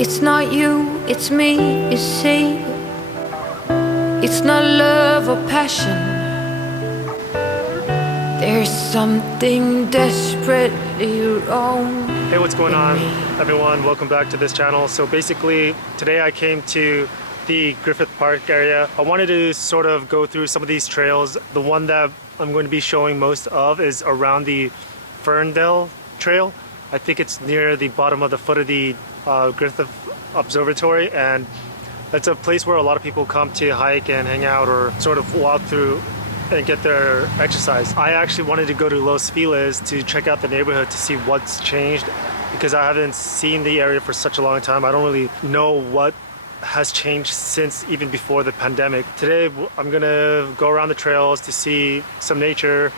It's not you, it's me, you see. It's not love or passion. There's something desperately wrong. Hey, what's going on, everyone? Welcome back to this channel. So basically, today I came to the Griffith Park area. I wanted to sort of go through some of these trails. The one that I'm going to be showing most of is around the Ferndale Trail. I think it's near the bottom of the foot of the Griffith Observatory, and it's a place where a lot of people come to hike and hang out or sort of walk through and get their exercise. I actually wanted to go to Los Feliz to check out the neighborhood to see what's changed, because I haven't seen the area for such a long time. I don't really know what has changed since even before the pandemic. Today I'm gonna go around the trails to see some nature,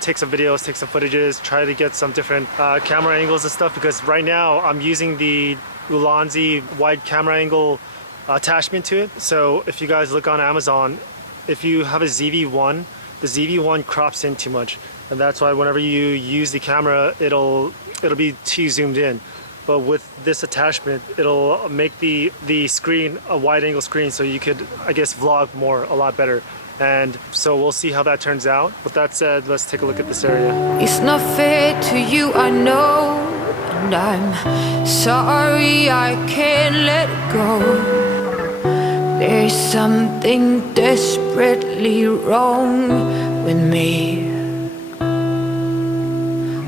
take some videos, take some footages, try to get some different camera angles and stuff, because right now I'm using the Ulanzi wide camera angle attachment to it. So if you guys look on Amazon, if you have a ZV-1, the ZV-1 crops in too much, and that's why whenever you use the camera, it'll be too zoomed in. But with this attachment, it'll make the screen a wide angle screen, so you could, I guess, vlog a lot better. And so we'll see how that turns out. With that said, let's take a look at this area. It's not fair to you, I know, and I'm sorry I can't let go. There's something desperately wrong with me.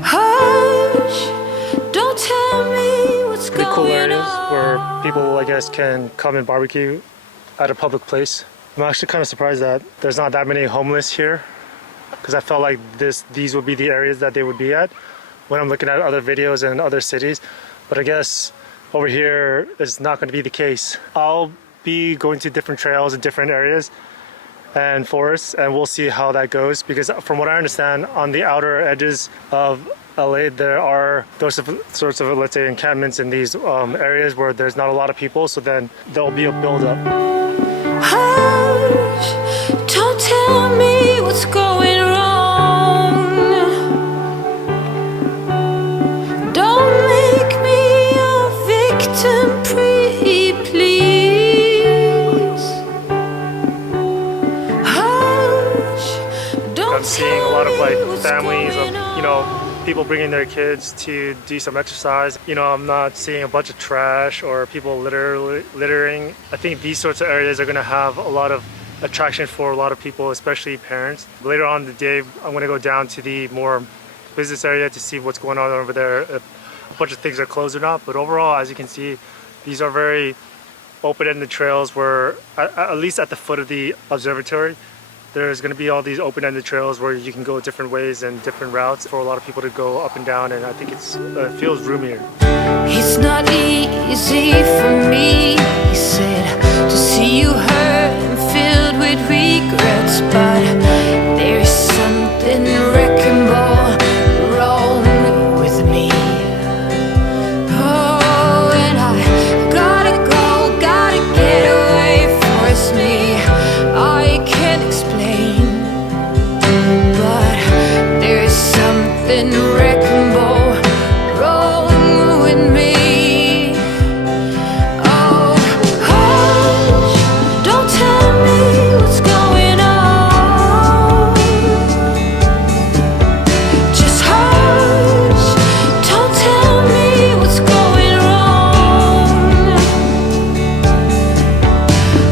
Hush, don't tell me what's Pretty cool going areas on. where people, I guess, can come and barbecue at a public place. I'm actually kind of surprised that there's not that many homeless here, because I felt like these would be the areas that they would be at when I'm looking at other videos in other cities. But I guess over here is not going to be the case. I'll be going to different trails in different areas and forests, and we'll see how that goes, because from what I understand, on the outer edges of LA there are those sorts of, let's say, encampments in these areas where there's not a lot of people, so then there'll be a buildup. Hush, don't tell me what's going wrong. Don't make me a victim, please. Hush, don't I'm seeing a lot of families of, of, people bringing their kids to do some exercise. I'm not seeing a bunch of trash or people littering. I think these sorts of areas are going to have a lot of attraction for a lot of people, especially parents. Later on in the day, I'm going to go down to the more business area to see what's going on over there, if a bunch of things are closed or not. But overall, as you can see, these are very open-ended trails where, at least at the foot of the observatory, there's going to be all these open-ended trails where you can go different ways and different routes for a lot of people to go up and down, and I think it feels roomier. It's not easy for me, he said, to see you hurt and filled with regrets, but there's something wrecking ball wrong with me. Oh, and I gotta get away, force me. I can't explain, but there's something wrecking ball wrong with me. Oh, hush, don't tell me what's going on. Just hush, don't tell me what's going wrong.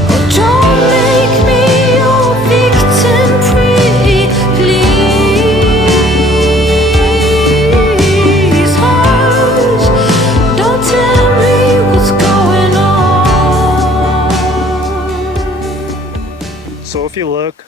Oh, don't make me your victim, please. Hush, don't tell me what's going on. So if you look,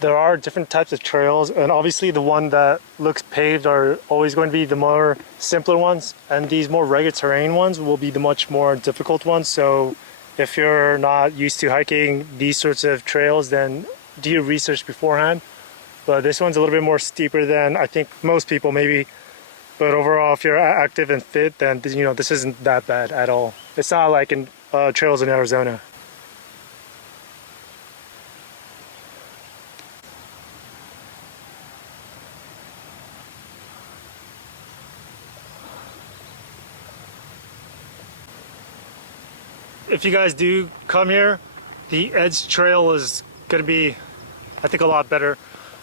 there are different types of trails, and obviously the one that looks paved are always going to be the more simpler ones, and these more rugged terrain ones will be the much more difficult ones. So if you're not used to hiking these sorts of trails, then do your research beforehand. But this one's a little bit more steeper than I think most people maybe. But overall, if you're active and fit, then this isn't that bad at all. It's not like in trails in Arizona. if you guys do come here, the Edge Trail is gonna be, I think, a lot better.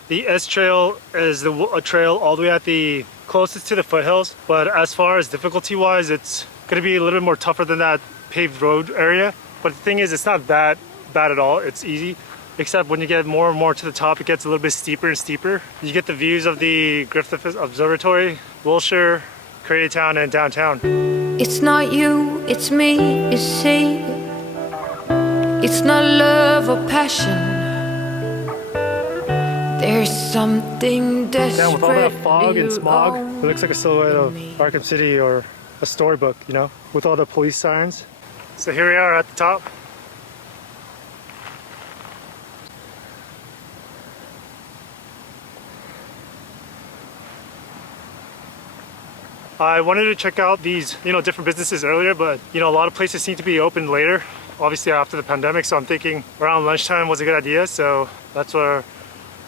The Edge Trail is a trail all the way at the closest to the foothills, but as far as difficulty wise, it's gonna be a little bit more tougher than that paved road area. But the thing is, it's not that bad at all. It's easy, except when you get more and more to the top, it gets a little bit steeper and steeper. You get the views of the Griffith Observatory, Wilshire, Koreatown, and downtown. It's not you, it's me, you see. It's not love or passion. There's something desperate. Yeah, with all that fog and smog, it looks like a silhouette of Arkham City or a storybook, you know, with all the police sirens. So here we are at the top. I wanted to check out these, different businesses earlier, but, a lot of places seem to be open later, obviously after the pandemic. So I'm thinking around lunchtime was a good idea. So that's where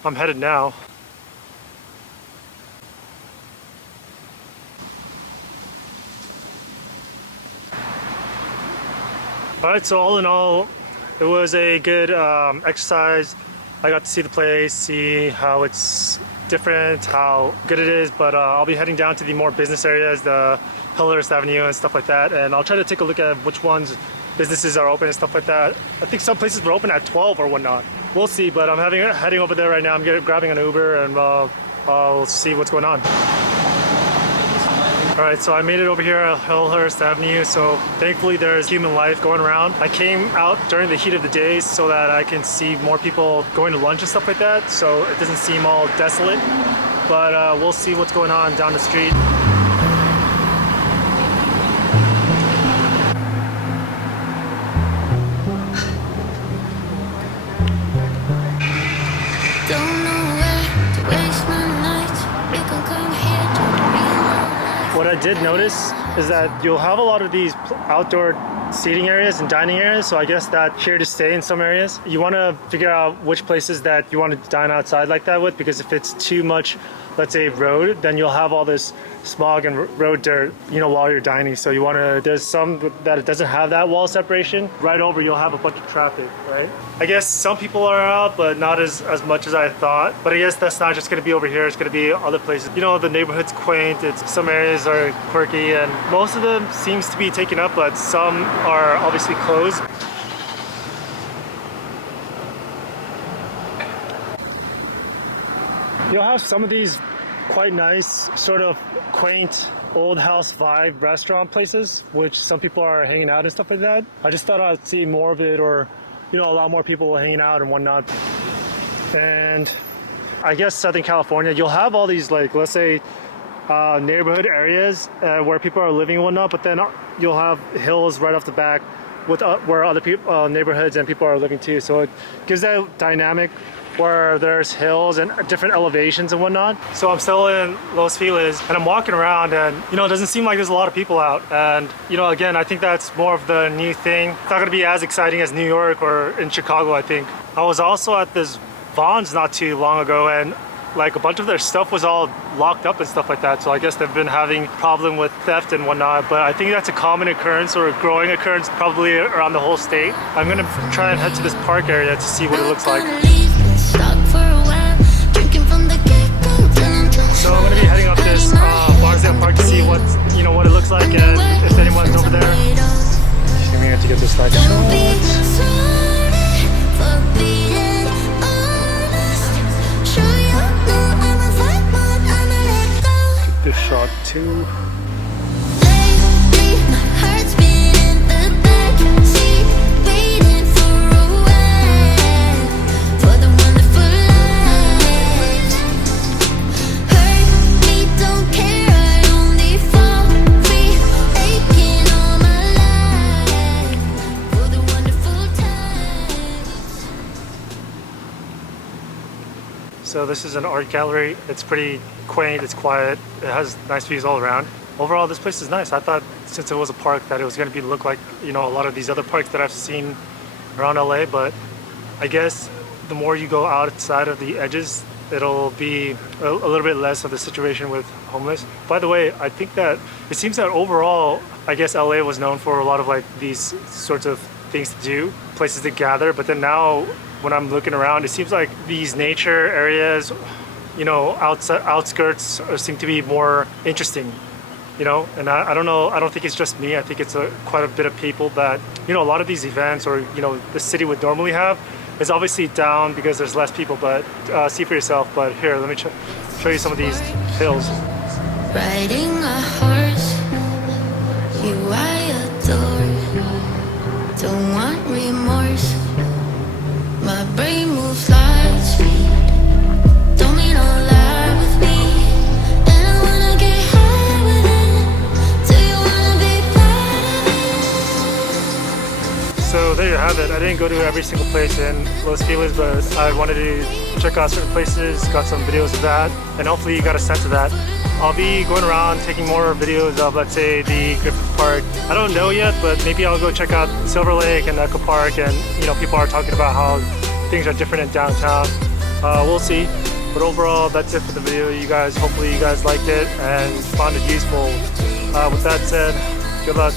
I'm headed now. All right, so all in all, it was a good exercise. I got to see the place, see how it's different, how good it is, but I'll be heading down to the more business areas, the Hillhurst Avenue and stuff like that, and I'll try to take a look at which ones businesses are open and stuff like that. I think some places were open at 12 or whatnot. We'll see, but I'm heading over there right now. I'm grabbing an Uber, and I'll see what's going on. All right, so I made it over here at Hillhurst Avenue, so thankfully there's human life going around. I came out during the heat of the day so that I can see more people going to lunch and stuff like that, so it doesn't seem all desolate, but we'll see what's going on down the street. What I did notice is that you'll have a lot of these outdoor seating areas and dining areas, so I guess that's here to stay in some areas. You want to figure out which places that you want to dine outside like that with, because if it's too much, let's say, road, then you'll have all this smog and road dirt, while you're dining. So you want to, there's some that it doesn't have that wall separation. Right over, you'll have a bunch of traffic, right? I guess some people are out, but not as much as I thought. But I guess that's not just going to be over here. It's going to be other places. The neighborhood's quaint. Some areas are quirky, and most of them seems to be taken up, but some are obviously closed. You'll have some of these quite nice, sort of quaint, old house vibe restaurant places, which some people are hanging out and stuff like that. I just thought I'd see more of it, or, a lot more people hanging out and whatnot. And I guess Southern California, you'll have all these, like, let's say, neighborhood areas where people are living and whatnot, but then you'll have hills right off the back with where other people, neighborhoods and people are living too. So it gives that dynamic where there's hills and different elevations and whatnot. So I'm still in Los Feliz, and I'm walking around, and it doesn't seem like there's a lot of people out. And again, I think that's more of the new thing. It's not gonna be as exciting as New York or in Chicago, I think. I was also at this Vons not too long ago, and like a bunch of their stuff was all locked up and stuff like that. So I guess they've been having problem with theft and whatnot, but I think that's a common occurrence, or a growing occurrence, probably around the whole state. I'm gonna try and head to this park area to see what it looks like. So I'm gonna be heading up this Barsdale Park to see what it looks like, and if anyone's over there. I'm gonna have to get this like shot. Get this shot too. So this is an art gallery. It's pretty quaint, it's quiet, it has nice views all around. Overall, this place is nice. I thought since it was a park that it was going to look like, a lot of these other parks that I've seen around LA, but I guess the more you go outside of the edges, it'll be a little bit less of the situation with homeless. By the way, I think that it seems that overall, I guess LA was known for a lot of like these sorts of things to do, places to gather, but then now when I'm looking around, it seems like these nature areas, you know, outskirts seem to be more interesting, you know. And I don't know, I don't think it's just me. I think it's quite a bit of people that, you know, a lot of these events, or you know, the city would normally have, is obviously down because there's less people, but see for yourself. But here, let me show you some of these hills. Riding a horse, you I adore. Don't want remorse. My brain moves light speed. Don't mean no lie with me. And I wanna get high with it. Do you wanna be part of it? So there you have it. I didn't go to every single place in Los Feliz, but I wanted to check out certain places, got some videos of that, and hopefully you got a sense of that. I'll be going around taking more videos of, let's say, the Griffith Park. I don't know yet, but maybe I'll go check out Silver Lake and Echo Park, and you know, people are talking about how things are different in downtown. We'll see. But overall, that's it for the video. Hopefully you guys liked it and found it useful. With that said, good luck.